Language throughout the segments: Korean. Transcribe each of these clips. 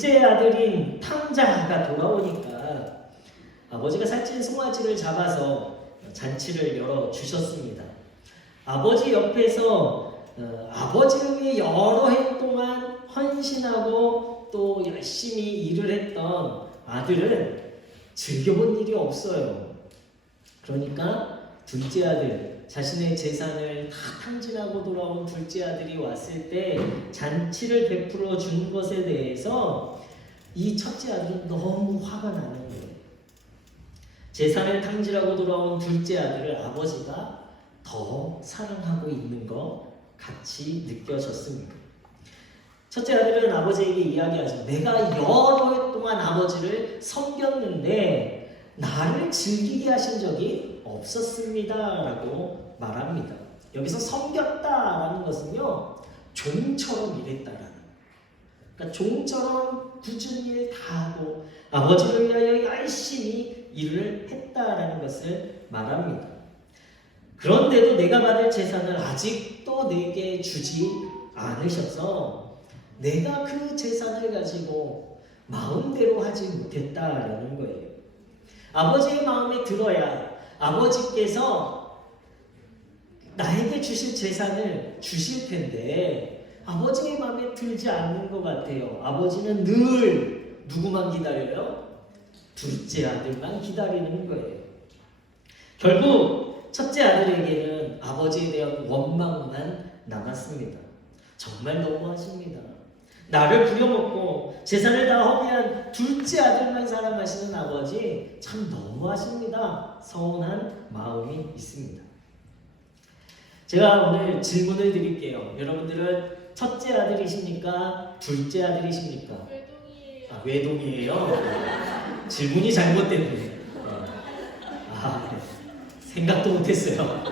둘째 아들인 탕자가 돌아오니까 아버지가 살찐 송아지를 잡아서 잔치를 열어주셨습니다. 아버지 옆에서 아버지를 위해 여러 해 동안 헌신하고 또 열심히 일을 했던 아들은 즐겨본 일이 없어요. 그러니까 둘째 아들, 자신의 재산을 다 탕진하고 돌아온 둘째 아들이 왔을 때 잔치를 베풀어 준 것에 대해서 이 첫째 아들은 너무 화가 나는 거예요. 재산을 탕진하고 돌아온 둘째 아들을 아버지가 더 사랑하고 있는 것 같이 느껴졌습니다. 첫째 아들은 아버지에게 이야기하죠. 내가 여러 해 동안 아버지를 섬겼는데 나를 즐기게 하신 적이 없었습니다 라고 말합니다. 여기서 섬겼다라는 것은요, 종처럼 일했다라는, 그러니까 종처럼 굳은 일 다 하고 아버지를 위하여 열심히 일을 했다라는 것을 말합니다. 그런데도 내가 받을 재산을 아직도 내게 주지 않으셔서 내가 그 재산을 가지고 마음대로 하지 못했다라는 거예요. 아버지의 마음에 들어야 아버지께서 나에게 주실 재산을 주실 텐데 아버지의 마음에 들지 않는 것 같아요. 아버지는 늘 누구만 기다려요? 둘째 아들만 기다리는 거예요. 결국 첫째 아들에게는 아버지에 대한 원망만 남았습니다. 정말 너무하십니다. 나를 부려먹고 재산을 다 허비한 둘째 아들만 사랑하시는 아버지 참 너무하십니다. 서운한 마음이 있습니다. 제가 오늘 질문을 드릴게요. 여러분들은 첫째 아들이십니까? 둘째 아들이십니까? 외동이에요. 아, 외동이에요? 질문이 잘못됐네요. 네. 생각도 못했어요.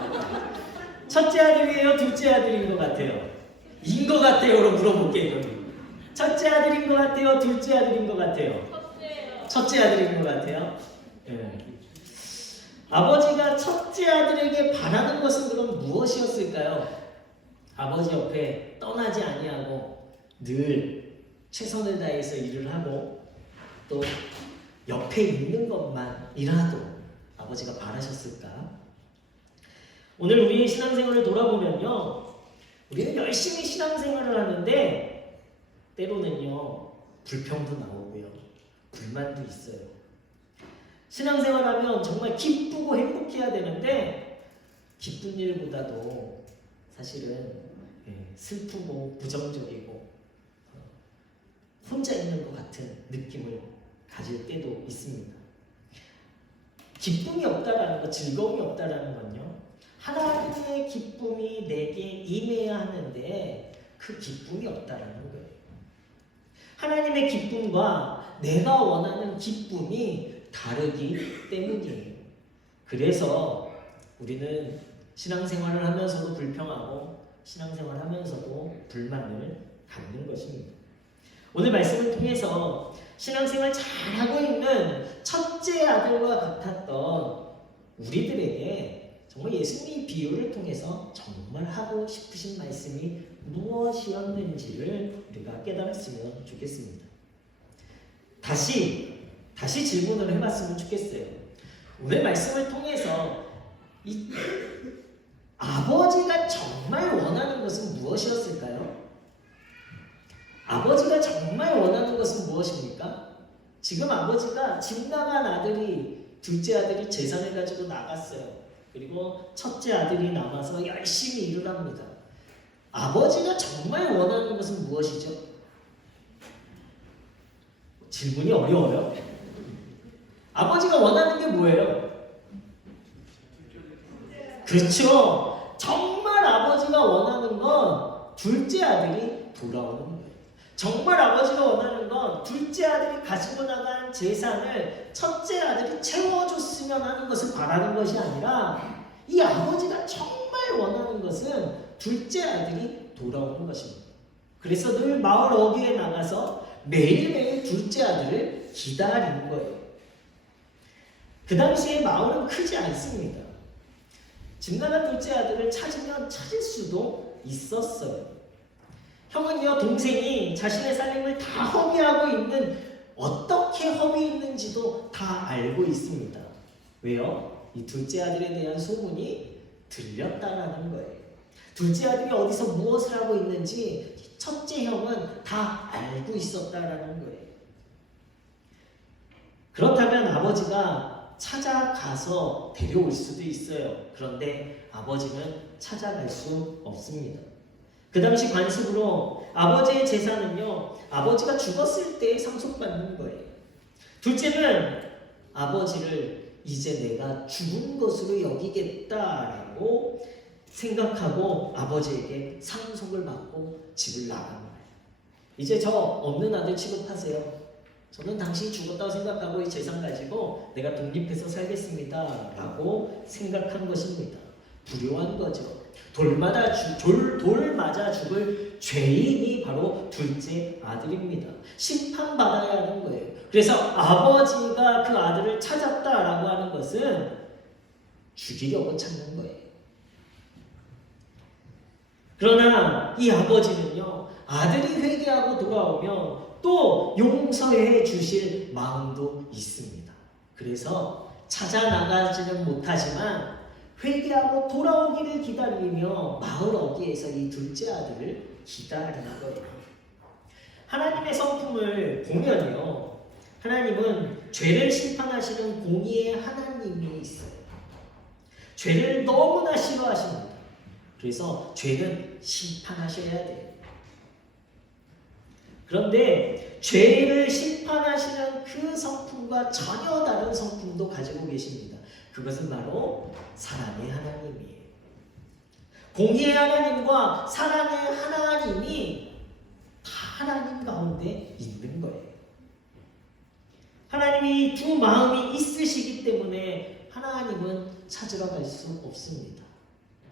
첫째 아들이에요? 둘째 아들인 것 같아요? 인 것 같아요로 물어볼게요. 첫째 아들인 것 같아요? 둘째 아들인 것 같아요? 첫째요. 첫째 아들인 것 같아요? 네. 아버지가 첫째 아들에게 바라는 것은 그럼 무엇이었을까요? 아버지 옆에 떠나지 아니하고 늘 최선을 다해서 일을 하고 또 옆에 있는 것만이라도 아버지가 바라셨을까? 오늘 우리의 신앙생활을 돌아보면요, 우리는 열심히 신앙생활을 하는데 때로는요 불평도 나오고요 불만도 있어요. 신앙생활하면 정말 기쁘고 행복해야 되는데 기쁜 일보다도 사실은 슬프고 부정적이고 혼자 있는 것 같은 느낌을 가질 때도 있습니다. 기쁨이 없다라는 것, 즐거움이 없다라는 건요, 하나님의 기쁨이 내게 임해야 하는데 그 기쁨이 없다라는 거예요. 하나님의 기쁨과 내가 원하는 기쁨이 다르기 때문이에요. 그래서 우리는 신앙생활을 하면서도 불평하고 신앙생활을 하면서도 불만을 갖는 것입니다. 오늘 말씀을 통해서 신앙생활 잘하고 있는 첫째 아들과 같았던 우리들에게 정말 예수님의 비유를 통해서 정말 하고 싶으신 말씀이 무엇이었는지를 우리가 깨달았으면 좋겠습니다. 다시 질문을 해봤으면 좋겠어요. 오늘 말씀을 통해서 이 아버지가 정말 원하는 것은 무엇이었을까요? 아버지가 정말 원하는 것은 무엇입니까? 지금 아버지가 집 나간 둘째 아들이 재산을 가지고 나갔어요. 그리고 첫째 아들이 남아서 열심히 일을 합니다. 아버지가 정말 원하는 것은 무엇이죠? 질문이 어려워요. 아버지가 원하는 게 뭐예요? 그렇죠. 정말 아버지가 원하는 건 둘째 아들이 돌아오는 거예요. 정말 아버지가 원하는 건 둘째 아들이 가지고 나간 재산을 첫째 아들이 채워줬으면 하는 것을 바라는 것이 아니라 이 아버지가 정말 원하는 것은 둘째 아들이 돌아오는 것입니다. 그래서 늘 마을 어귀에 나가서 매일매일 둘째 아들을 기다리는 거예요. 그 당시에 마을은 크지 않습니다. 집 나간 둘째 아들을 찾으면 찾을 수도 있었어요. 형은요, 동생이 자신의 살림을 다 허비하고 있는, 어떻게 허비했는지도 다 알고 있습니다. 왜요? 이 둘째 아들에 대한 소문이 들렸다라는 거예요. 둘째 아들이 어디서 무엇을 하고 있는지 첫째 형은 다 알고 있었다라는 거예요. 그렇다면 아버지가 찾아가서 데려올 수도 있어요. 그런데 아버지는 찾아갈 수 없습니다. 그 당시 관습으로 아버지의 재산은요, 아버지가 죽었을 때 상속받는 거예요. 둘째는 아버지를 이제 내가 죽은 것으로 여기겠다라고 생각하고 아버지에게 상속을 받고 집을 나간 거예요. 이제 저 없는 아들 취급하세요. 저는 당신이 죽었다고 생각하고 이 재산 가지고 내가 독립해서 살겠습니다 라고 생각한 것입니다. 불효한 거죠. 돌 맞아 죽을 죄인이 바로 둘째 아들입니다. 심판받아야 하는 거예요. 그래서 아버지가 그 아들을 찾았다라고 하는 것은 죽이려고 찾는 거예요. 그러나 이 아버지는요, 아들이 회개하고 돌아오면 또 용서해 주실 마음도 있습니다. 그래서 찾아 나가지는 못하지만 회개하고 돌아오기를 기다리며 마을 어귀에서 이 둘째 아들을 기다리는 거예요. 하나님의 성품을 보면요, 하나님은 죄를 심판하시는 공의의 하나님이 있어요. 죄를 너무나 싫어하십니다. 그래서 죄는 심판하셔야 돼요. 그런데 죄를 심판하시는 그 성품과 전혀 다른 성품도 가지고 계십니다. 그것은 바로 사랑의 하나님이에요. 공의의 하나님과 사랑의 하나님이 다 하나님 가운데 있는 거예요. 하나님이 두 마음이 있으시기 때문에 하나님은 찾으러 갈 수 없습니다.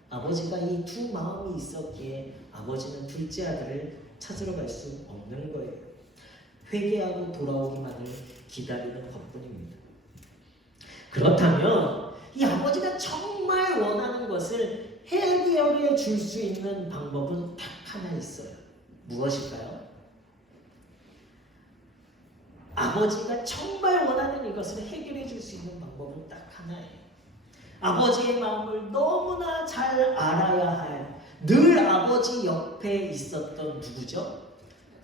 아버지가 이 두 마음이 있었기에 아버지는 둘째 아들을 찾으러 갈 수 없는 거예요. 회개하고 돌아오기만을 기다리는 것뿐입니다. 그렇다면 이 아버지가 정말 원하는 것을 해결해 줄 수 있는 방법은 딱 하나 있어요. 무엇일까요? 아버지가 정말 원하는 이것을 해결해 줄 수 있는 방법은 딱 하나예요. 아버지의 마음을 너무나 잘 알아야 할, 늘 아버지 옆에 있었던 누구죠?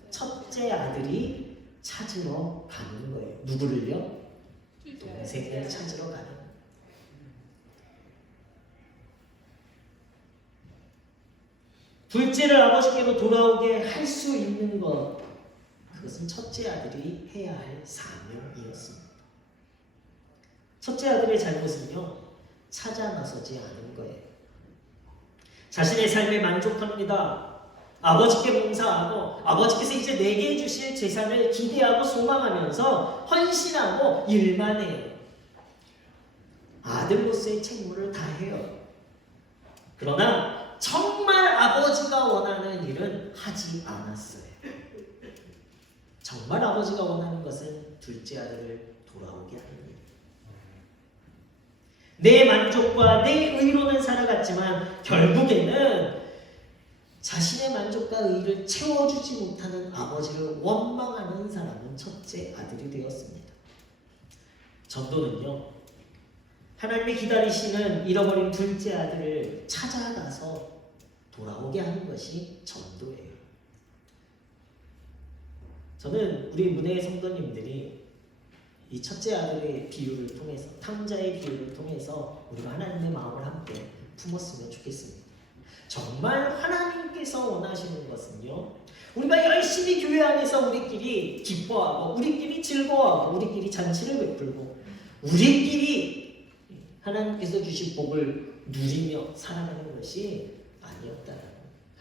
첫째 아들이 찾으러 가는 거예요. 누구를요? 동생을 찾으러 가는 거예요. 둘째를 아버지께로 돌아오게 할 수 있는 것, 그것은 첫째 아들이 해야 할 사명이었습니다. 첫째 아들의 잘못은요, 찾아 나서지 않은 거예요. 자신의 삶에 만족합니다. 아버지께 봉사하고 아버지께서 이제 내게 해주실 재산을 기대하고 소망하면서 헌신하고 일만 해요. 아들로서의 책무를 다해요. 그러나 정말 아버지가 원하는 일은 하지 않았어요. 정말 아버지가 원하는 것은 둘째 아들을 돌아오게 하는 일. 내 만족과 내 의로는 살아갔지만 결국에는 자신의 만족과 의를 채워주지 못하는 아버지를 원망하는 사람은 첫째 아들이 되었습니다. 전도는요, 하나님이 기다리시는 잃어버린 둘째 아들을 찾아가서 돌아오게 하는 것이 전도예요. 저는 우리 문혜의 성도님들이 이 첫째 아들의 비유를 통해서, 탕자의 비유를 통해서 우리가 하나님의 마음을 함께 품었으면 좋겠습니다. 정말 하나님께서 원하시는 것은요, 우리가 열심히 교회 안에서 우리끼리 기뻐하고 우리끼리 즐거워하고 우리끼리 잔치를 베풀고 우리끼리 하나님께서 주신 복을 누리며 살아가는 것이 아니었다는 거예요.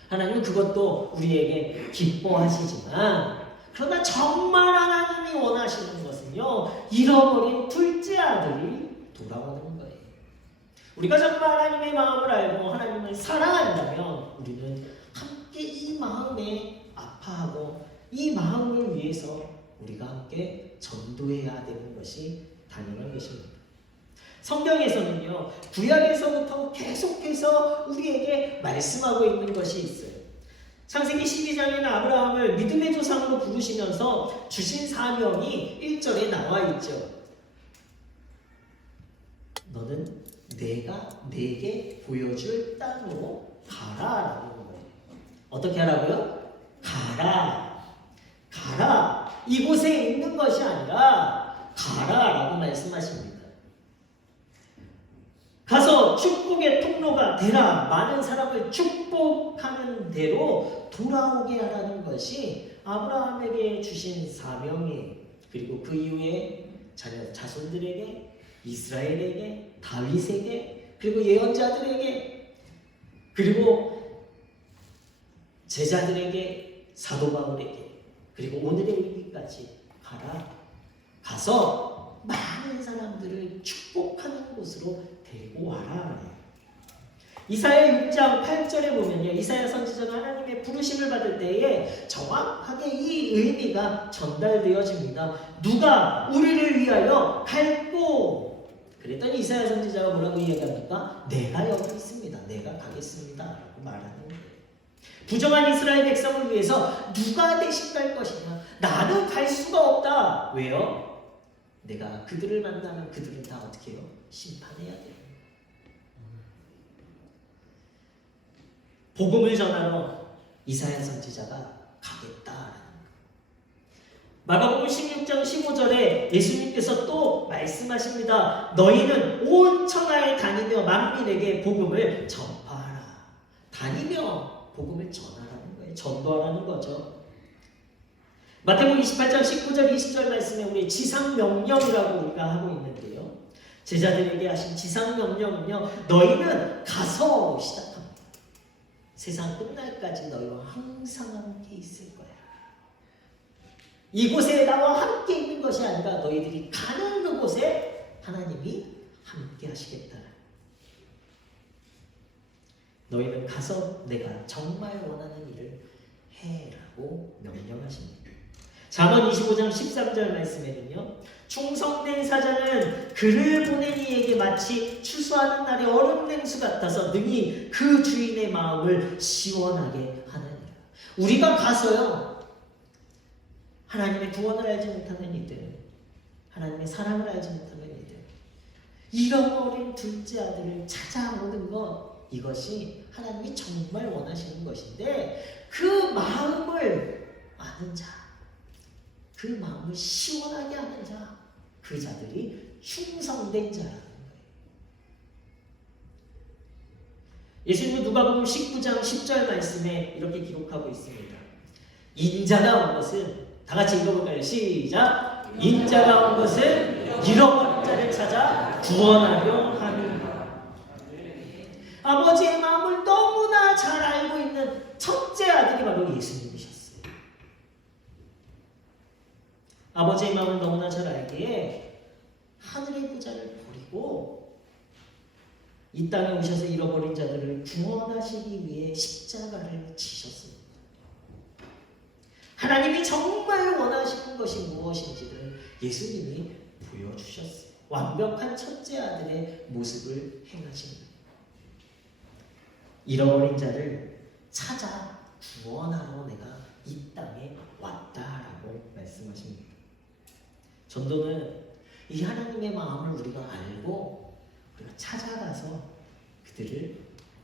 하나님은 그것도 우리에게 기뻐하시지만, 그러나 정말 하나님이 원하시는 것은요, 잃어버린 둘째 아들이 돌아오는 거예요. 우리가 정말 하나님의 마음을 알고 하나님을 사랑한다면 우리는 함께 이 마음에 아파하고 이 마음을 위해서 우리가 함께 전도해야 되는 것이 당연한 것입니다. 성경에서는요, 구약에서부터 계속해서 우리에게 말씀하고 있는 것이 있어요. 창세기 12장에는 아브라함을 믿음의 조상으로 부르시면서 주신 사명이 1절에 나와 있죠. 너는 내가 내게 보여줄 땅으로 가라라는 거예요. 어떻게 하라고요? 가라. 가라. 이곳에 있는 것이 아니라 가라라고 말씀하십니다. 가서 축복의 통로가 되라. 많은 사람을 축복하는 대로 돌아오게 하라는 것이 아브라함에게 주신 사명이에요. 그리고 그 이후에 자손들에게, 이스라엘에게, 다윗에게, 그리고 예언자들에게, 그리고 제자들에게, 사도 바울에게, 그리고 오늘의 일기까지 가라. 가서 많은 사람들을 축복하는 곳으로 데리고 와라. 이사야 6장 8절에 보면요, 이사야 선지자가 하나님의 부르심을 받을 때에 정확하게 이 의미가 전달되어집니다. 누가 우리를 위하여 갈고, 그랬더니 이사야 선지자가 뭐라고 이야기합니까? 내가 여기 있습니다. 내가 가겠습니다. 라고 말하는 거예요. 부정한 이스라엘 백성을 위해서 누가 대신 갈 것이냐? 나는 갈 수가 없다. 왜요? 내가 그들을 만나면 그들은 다 어떻게 해요? 심판해야 돼요. 복음을 전하러 이사야 선지자가 가겠다. 마가복음 16장 15절에 예수님께서 또 말씀하십니다. 너희는 온 천하에 다니며 만민에게 복음을 전파하라. 다니며 복음을 전하라는 거예요. 전도하라는 거죠. 마태복음 28장 19절 20절 말씀에 우리 지상명령이라고 우리가 하고 있는데요. 제자들에게 하신 지상명령은요, 너희는 가서 시작합니다. 세상 끝날까지 너희와 항상 함께 있을 거야. 이곳에 나와 함께 있는 것이 아니라 너희들이 가는 그곳에 하나님이 함께 하시겠다. 너희는 가서 내가 정말 원하는 일을 해라고 명령하십니다. 잠언 25장 13절 말씀에는요, 충성된 사자는 그를 보낸 이에게 마치 추수하는 날의 얼음 냉수 같아서 능히 그 주인의 마음을 시원하게 하느니라. 우리가 가서요, 하나님의 구원을 알지 못하는 이들, 하나님의 사랑을 알지 못하는 이들, 잃어버린 둘째 아들을 찾아오는 것, 이것이 하나님이 정말 원하시는 것인데, 그 마음을 아는 자, 그 마음을 시원하게 하는 자, 그 자들이 충성된 자라는 거예요. 예수님은 누가복음 19장 10절 말씀에 이렇게 기록하고 있습니다. 인자가 온 것은, 다 같이 읽어볼까요? 시작! 인자가 온 것은 잃어버린 자를 찾아 구원하려 함이라. 아버지의 마음을 너무나 잘 알고 있는 첫째 아들이 바로 예수님이셨어요. 아버지의 마음을 너무나 잘 알기에 하늘의 부자를 버리고 이 땅에 오셔서 잃어버린 자들을 구원하시기 위해 십자가를 지셨습니다. 하나님이 정말 원하시는 것이 무엇인지를 예수님이 보여주셨어요. 완벽한 첫째 아들의 모습을 행하십니다. 잃어버린 자를 찾아 구원하러 내가 이 땅에 왔다라고 말씀하십니다. 전도는 이 하나님의 마음을 우리가 알고 우리가 찾아가서 그들을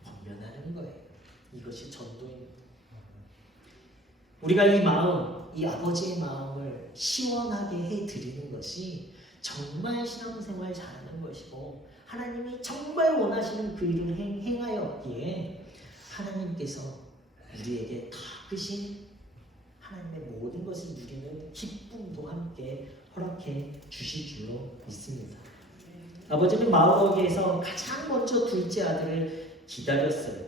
권면하는 거예요. 이것이 전도입니다. 우리가 이 마음, 이 아버지의 마음을 시원하게 해드리는 것이 정말 신앙생활 잘하는 것이고, 하나님이 정말 원하시는 그 일을 행하였기에 하나님께서 우리에게 다 크신 하나님의 모든 것을 누리는 기쁨도 함께 허락해 주실 줄로 믿습니다. 아버지는 마을어귀에서 가장 먼저 둘째 아들을 기다렸어요.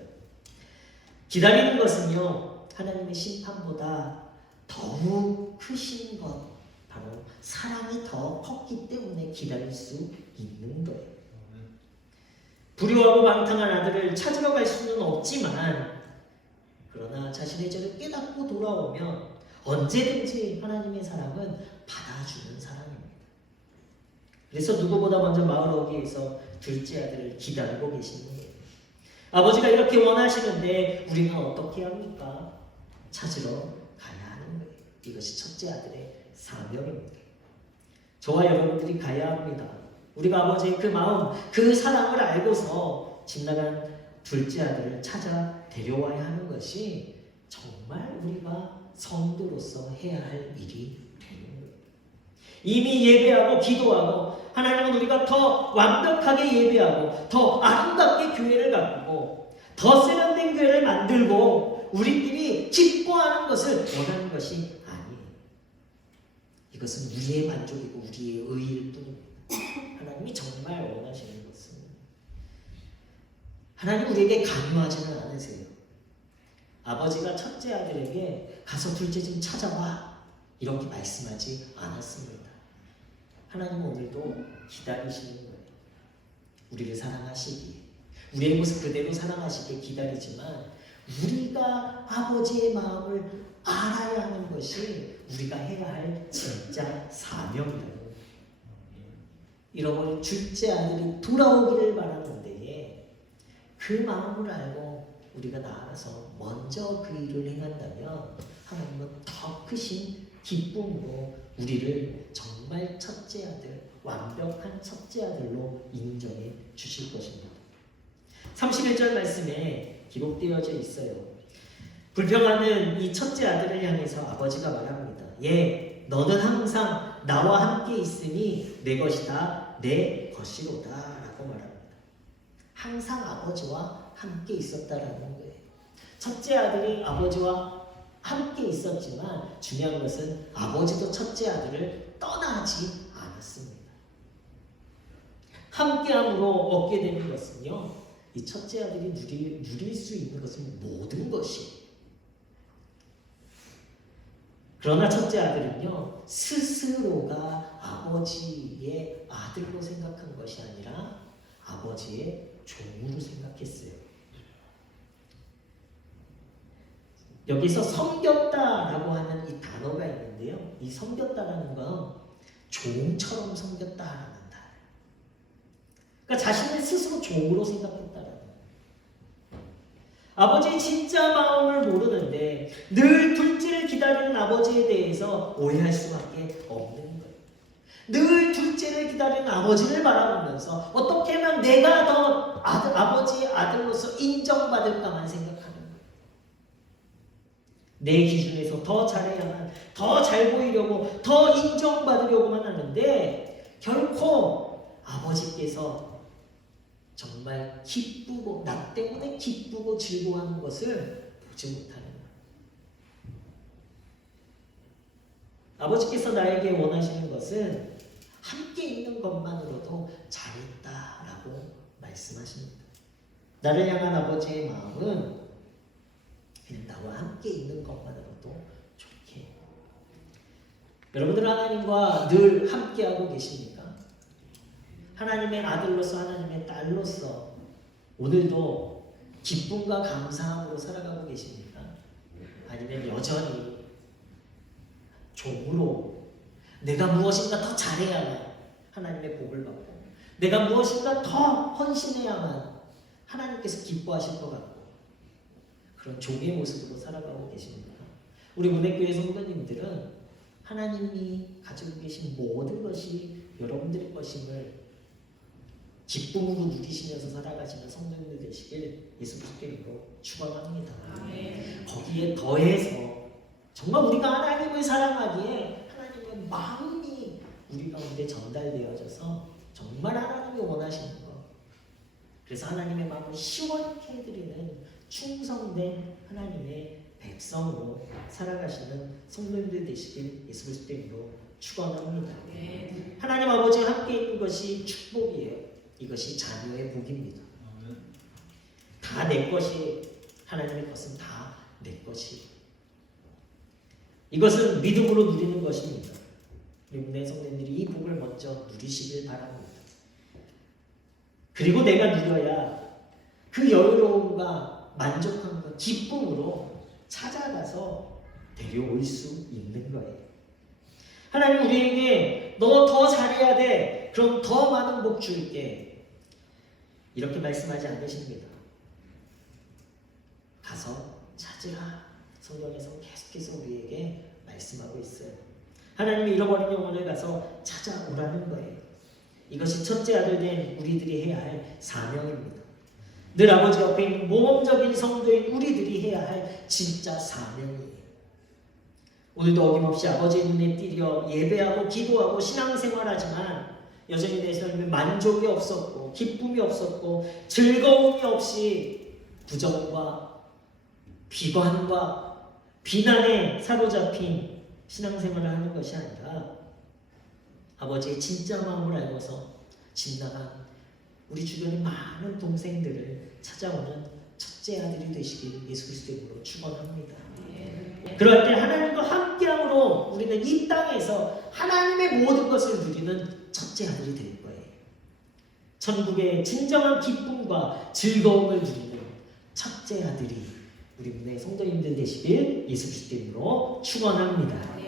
기다리는 것은요, 하나님의 심판보다 더욱 크신 것, 바로 사랑이 더 컸기 때문에 기다릴 수 있는 거예요. 불효하고 방탕한 아들을 찾으러 갈 수는 없지만, 그러나 자신의 죄를 깨닫고 돌아오면 언제든지 하나님의 사랑은 받아주는 사랑입니다. 그래서 누구보다 먼저 마을어귀에서 둘째 아들을 기다리고 계시는 거예요. 아버지가 이렇게 원하시는데 우리는 어떻게 합니까? 찾으러 가야 하는 거예요. 이것이 첫째 아들의 사명입니다. 저와 여러분들이 가야 합니다. 우리가 아버지의 그 마음, 그 사랑을 알고서 집 나간 둘째 아들을 찾아 데려와야 하는 것이 정말 우리가 성도로서 해야 할 일이 되는 거예요. 이미 예배하고 기도하고 하나님은 우리가 더 완벽하게 예배하고 더 아름답게 교회를 가꾸고 더 세련된 교회를 만들고 우리끼리 기뻐하는 것을 원하는 것이 아니에요. 이것은 우리의 만족이고 우리의 의일 뿐입니다. 하나님이 정말 원하시는 것은 하나님 우리에게 강요하지는 않으세요. 아버지가 첫째 아들에게 가서 둘째 좀 찾아와 이렇게 말씀하지 않았습니다. 하나님은 오늘도 기다리시는 거예요. 우리를 사랑하시기에 우리의 모습 그대로 사랑하시기에 기다리지만 우리가 아버지의 마음을 알아야 하는 것이 우리가 해야 할 진짜 사명이라는 거예요. 잃어버린 둘째 아들이 돌아오기를 바라는데 그 마음을 알고 우리가 나아가서 먼저 그 일을 행한다면 하나님은 더 크신 기쁨으로 우리를 정말 첫째 아들, 완벽한 첫째 아들로 인정해 주실 것입니다. 31절 말씀에 기록되어져 있어요. 불평하는 이 첫째 아들을 향해서 아버지가 말합니다. 예, 너는 항상 나와 함께 있으니 내 것이다, 내 것이로다 라고 말합니다. 항상 아버지와 함께 있었다라는 거예요. 첫째 아들이 아버지와 함께 있었지만 중요한 것은 아버지도 첫째 아들을 떠나지 않았습니다. 함께함으로 얻게 되는 것은요, 이 첫째 아들이 누릴 수 있는 것은 모든 것이. 그러나 첫째 아들은요, 스스로가 아버지의 아들로 생각한 것이 아니라 아버지의 종으로 생각했어요. 여기서 섬겼다라고 하는 이 단어가 있는데요. 이 섬겼다라는 건 종처럼 섬겼다라는 단어예요. 그러니까 자신을 스스로 종으로 생각했다라는 거예요. 아버지의 진짜 마음을 모르는데 늘 둘째를 기다리는 아버지에 대해서 오해할 수밖에 없는 거예요. 늘 둘째를 기다리는 아버지를 바라보면서 어떻게 하면 내가 더 아버지의 아들로서 인정받을까만 생각하는 거예요. 내 기준에서 더 잘해야만, 더 잘 보이려고, 더 인정받으려고만 하는데 결코 아버지께서 정말 기쁘고 나 때문에 기쁘고 즐거워하는 것을 보지 못하는 거예요. 아버지께서 나에게 원하시는 것은 함께 있는 것만으로도 잘했다라고 말씀하십니다. 나를 향한 아버지의 마음은 그냥 나와 함께 있는 것만으로도 좋게. 여러분들 하나님과 늘 함께하고 계십니까? 하나님의 아들로서 하나님의 딸로서 오늘도 기쁨과 감사함으로 살아가고 계십니까? 아니면 여전히 종으로 내가 무엇인가 더 잘해야만 하나님의 복을 받고 내가 무엇인가 더 헌신해야만 하나님께서 기뻐하실 것 같고 그런 종의 모습으로 살아가고 계십니까? 우리 문해교회 성도님들은 하나님이 가지고 계신 모든 것이 여러분들의 것임을 기쁨으로 누리시면서 살아가시는 성도님들 되시길 예수 그리스도 이름으로 축원합니다. 거기에 더해서 정말 우리가 하나님을 사랑하기에 하나님의 마음이 우리 가운데 전달되어져서 정말 하나님이 원하시는 것, 그래서 하나님의 마음을 시원케 해드리는 충성된 하나님의 백성으로 살아가시는 성도님들 되시길 예수 그리스도 이름으로 축원합니다. 하나님 아버지와 함께 있는 것이 축복이에요. 이것이 자녀의 복입니다. 다 내 것이, 하나님의 것은 다 내 것이. 이것은 믿음으로 누리는 것입니다. 우리 문의 성도님들이 이 복을 먼저 누리시길 바랍니다. 그리고 내가 누려야 그 여유로움과 만족함과 기쁨으로 찾아가서 데려올 수 있는 거예요. 하나님 우리에게 너 더 잘해야 돼. 그럼 더 많은 복 줄게. 이렇게 말씀하지 않으십니다. 가서 찾으라. 성경에서 계속해서 우리에게 말씀하고 있어요. 하나님이 잃어버린 영혼을 가서 찾아오라는 거예요. 이것이 첫째 아들 된 우리들이 해야 할 사명입니다. 늘 아버지 옆에 있는 모범적인 성도인 우리들이 해야 할 진짜 사명이에요. 오늘도 어김없이 아버지의 눈에 띄려 예배하고 기도하고 신앙생활하지만 여전히 내 삶에 만족이 없었고 기쁨이 없었고 즐거움이 없이 부정과 비관과 비난에 사로잡힌 신앙생활을 하는 것이 아니라 아버지의 진짜 마음을 알고서 집 나간 우리 주변의 많은 동생들을 찾아오는 첫째 아들이 되시길 예수 그리스도 이름으로 축원합니다. 그럴 때 하나님과 함께함으로 우리는 이 땅에서 하나님의 모든 것을 누리는 첫째 아들이 될 거예요. 천국의 진정한 기쁨과 즐거움을 누리는 첫째 아들이 우리 문의 성도님들 되시길 예수 그리스도 이름으로 축원합니다.